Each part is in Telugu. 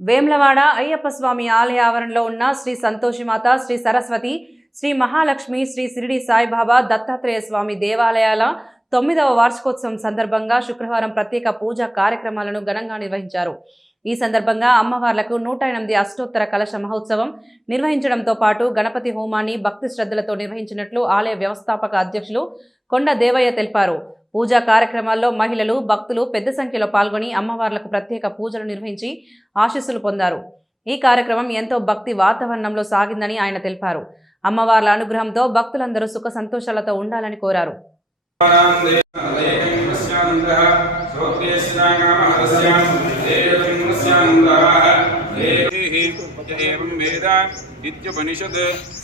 వేమ్లవాడ అయ్యప్ప స్వామి ఆలయ ఆవరణలో ఉన్న శ్రీ సంతోషిమాత, శ్రీ సరస్వతి, శ్రీ మహాలక్ష్మి, శ్రీ షిరిడి సాయిబాబా, దత్తాత్రేయ స్వామి దేవాలయాల 9వ వార్షికోత్సవం సందర్భంగా శుక్రవారం ప్రత్యేక పూజా కార్యక్రమాలను ఘనంగా నిర్వహించారు. ఈ సందర్భంగా అమ్మవార్లకు 108 అష్టోత్తర కలశ మహోత్సవం నిర్వహించడంతో పాటు గణపతి హోమాన్ని భక్తి శ్రద్ధలతో నిర్వహించినట్లు ఆలయ వ్యవస్థాపక అధ్యక్షులు కొండ దేవయ్య తెలిపారు. పూజా కార్యక్రమాల్లో మహిళలు, భక్తులు పెద్ద సంఖ్యలో పాల్గొని అమ్మవార్లకు ప్రత్యేక పూజలు నిర్వహించి ఆశీస్సులు పొందారు. ఈ కార్యక్రమం ఎంతో భక్తి వాతావరణంలో సాగిందని ఆయన తెలిపారు. అమ్మవార్ల అనుగ్రహంతో భక్తులందరూ సుఖ సంతోషాలతో ఉండాలని కోరారు.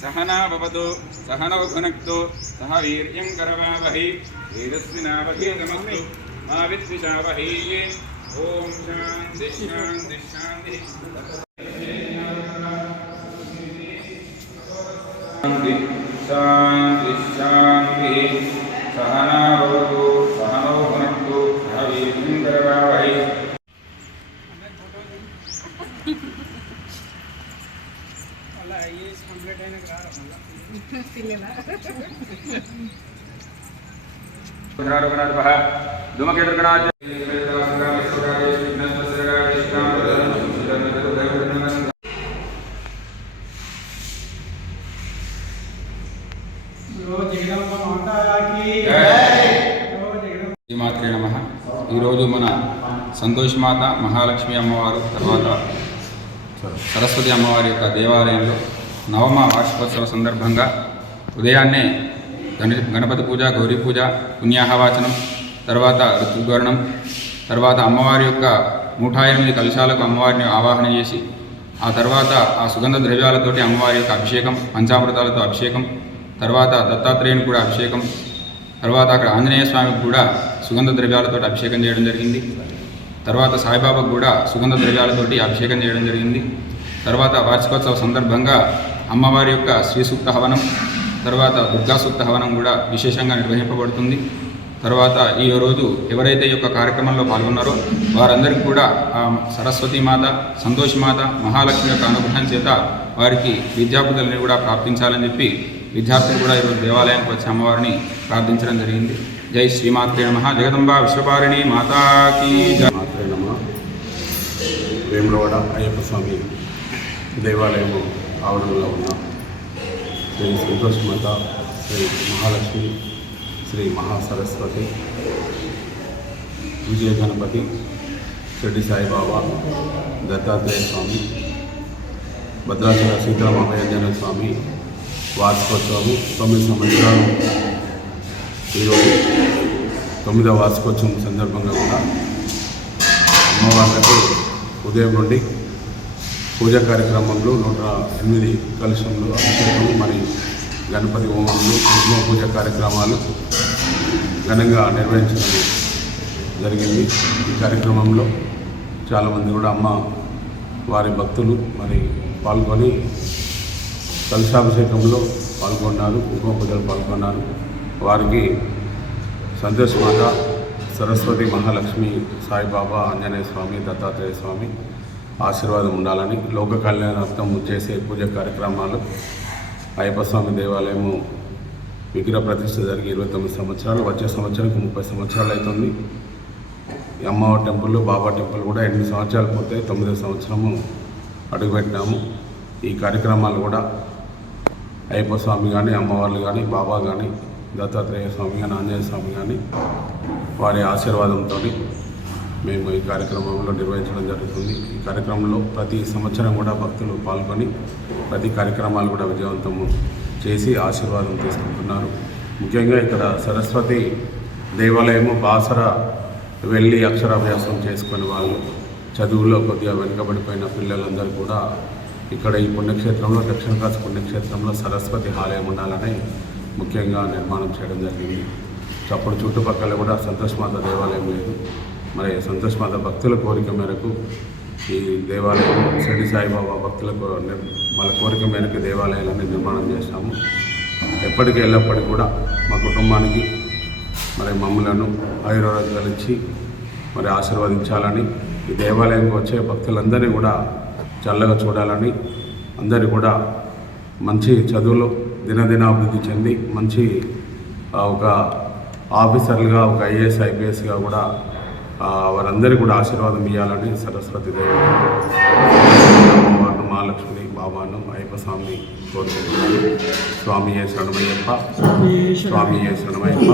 सहना भवतु सहनौ भुनक्तु सह वीर्यं करवावहै तेजस्विनावधीतमस्तु मा विद्विषावहै। ओम शांति शांति शांति शांति शांति सहना भवतु सहनौ भुनक्तु सह वीर्यं करवावहै। శ్రీమాత్రే నమః. ఈరోజు మన సంతోషమాత, మహాలక్ష్మి అమ్మవారు, తర్వాత సరస్వతి అమ్మవారి యొక్క దేవాలయంలో 9వ వార్షికోత్సవ సందర్భంగా ఉదయాన్నే గణపతి పూజ, గౌరీ పూజ, పుణ్యాహవాచనం, తర్వాత ఋతుగవర్ణం, తర్వాత అమ్మవారి యొక్క 108 కలశాలకు అమ్మవారిని ఆవాహన చేసి ఆ తర్వాత ఆ సుగంధ ద్రవ్యాలతోటి అమ్మవారి యొక్క అభిషేకం, పంచామృతాలతో అభిషేకం, తర్వాత దత్తాత్రేయుని కూడా అభిషేకం, తర్వాత అక్కడ ఆంజనేయ స్వామికి కూడా సుగంధ ద్రవ్యాలతో అభిషేకం చేయడం జరిగింది. తర్వాత సాయిబాబాకు కూడా సుగంధ ద్రవ్యాలతోటి అభిషేకం చేయడం జరిగింది. తర్వాత వార్షికోత్సవ సందర్భంగా అమ్మవారి యొక్క శ్రీ సూక్త హవనం, తర్వాత దుర్గా సూక్త హవనం కూడా విశేషంగా నిర్వహింపబడుతుంది. తర్వాత ఈ రోజు ఎవరైతే ఈ యొక్క కార్యక్రమంలో పాల్గొన్నారో వారందరికీ కూడా సరస్వతి మాత, సంతోషమాత, మహాలక్ష్మి యొక్క అనుగ్రహం చేత వారికి విద్యాబుద్ధులని కూడా ప్రాప్తించాలని చెప్పి విద్యార్థులు కూడా ఈరోజు దేవాలయానికి వచ్చి అమ్మవారిని ప్రార్థించడం జరిగింది. జై శ్రీమాత్రే నమః. జగదంబా విశ్వపారిణి మాతాకి మాత్రే నమః. వేములవాడ అయ్యప్ప స్వామి దేవాలయము ఆవరణలో ఉన్న శ్రీ సంతోషమాత, శ్రీ మహాలక్ష్మి, శ్రీ మహాసరస్వతి, విజయ గణపతి, షిరిడి సాయిబాబా, దత్తాత్రేయ స్వామి, భద్రాచల సీతారామయ్య స్వామి వార్షికోత్సవము 9 సంవత్సరాలు. ఈరోజు 9వ వార్షికోత్సవం సందర్భంగా కూడా అమ్మవార్లకు ఉదయం నుండి పూజా కార్యక్రమంలో 108 కలశంలో అభిషేకము మరియు గణపతి హోమంలో కుంకుమ పూజ కార్యక్రమాలు ఘనంగా నిర్వహించడం జరిగింది. ఈ కార్యక్రమంలో చాలామంది కూడా అమ్మ వారి భక్తులు మరి పాల్గొని కలశాభిషేకంలో పాల్గొన్నారు, కుంకుమ పూజలు పాల్గొన్నారు. వారికి సంతోషమాత, సరస్వతి, మహాలక్ష్మి, సాయిబాబా, ఆంజనేయ స్వామి, దత్తాత్రేయ స్వామి ఆశీర్వాదం ఉండాలని లోక కళ్యాణార్థం చేసే పూజా కార్యక్రమాలు అయ్యప్ప స్వామి దేవాలయము విగ్రహ ప్రతిష్ఠ జరిగి 29 సంవత్సరాలు, వచ్చే సంవత్సరానికి 30 సంవత్సరాలు అవుతుంది. అమ్మవారి టెంపుల్, బాబా టెంపుల్ కూడా 8 సంవత్సరాలు పోతే 9వ సంవత్సరము అడుగుపెట్టినాము. ఈ కార్యక్రమాలు కూడా అయ్యప్ప స్వామి కానీ, అమ్మవార్లు కానీ, బాబా కానీ, దత్తాత్రేయ స్వామి కానీ, ఆంజనేయ స్వామి కానీ వారి ఆశీర్వాదంతో మేము ఈ కార్యక్రమంలో నిర్వహించడం జరుగుతుంది. ఈ కార్యక్రమంలో ప్రతి సంవత్సరం కూడా భక్తులు పాల్గొని ప్రతి కార్యక్రమాలు కూడా విజయవంతము చేసి ఆశీర్వాదం తీసుకుంటున్నారు. ముఖ్యంగా ఇక్కడ సరస్వతి దేవాలయము బాసర వెళ్ళి అక్షరాభ్యాసం చేసుకునే వాళ్ళు, చదువులో కొద్దిగా వెనుకబడిపోయిన పిల్లలందరూ కూడా ఇక్కడ ఈ పుణ్యక్షేత్రంలో, దక్షిణ కాశీ పుణ్యక్షేత్రంలో సరస్వతి ఆలయం ఉండాలని ముఖ్యంగా నిర్మాణం చేయడం జరిగింది. అప్పుడు చుట్టుపక్కల కూడా సంతోషమాత దేవాలయం లేదు. మరి సంతోషమాత భక్తుల కోరిక మేరకు ఈ దేవాలయం, షిరిడి సాయిబాబా భక్తులకు వాళ్ళ కోరిక మేరకు దేవాలయాలన్నీ నిర్మాణం చేశాము. ఎప్పటికీ ఎల్లప్పటికీ కూడా మా కుటుంబానికి మరి మమ్మలను ఆయుర్వేదాలు ఇచ్చి మరి ఆశీర్వదించాలని ఈ దేవాలయానికి వచ్చే భక్తులందరినీ కూడా చల్లగా చూడాలని, అందరినీ కూడా మంచి చదువులో దినదినాభివృద్ధి చెంది మంచి ఒక ఆఫీసర్లుగా, ఒక ఐఏఎస్ ఐపీఎస్గా కూడా వారందరికీ కూడా ఆశీర్వాదం ఇవ్వాలని సరస్వతి దేవి అమ్మవారిని, మహాలక్ష్మి బాబాను, అయ్యప్ప స్వామిని కోరుకుంటున్నాను. స్వామియే శరణమయ్యప్ప, స్వామియే శరణమయ్యప్ప.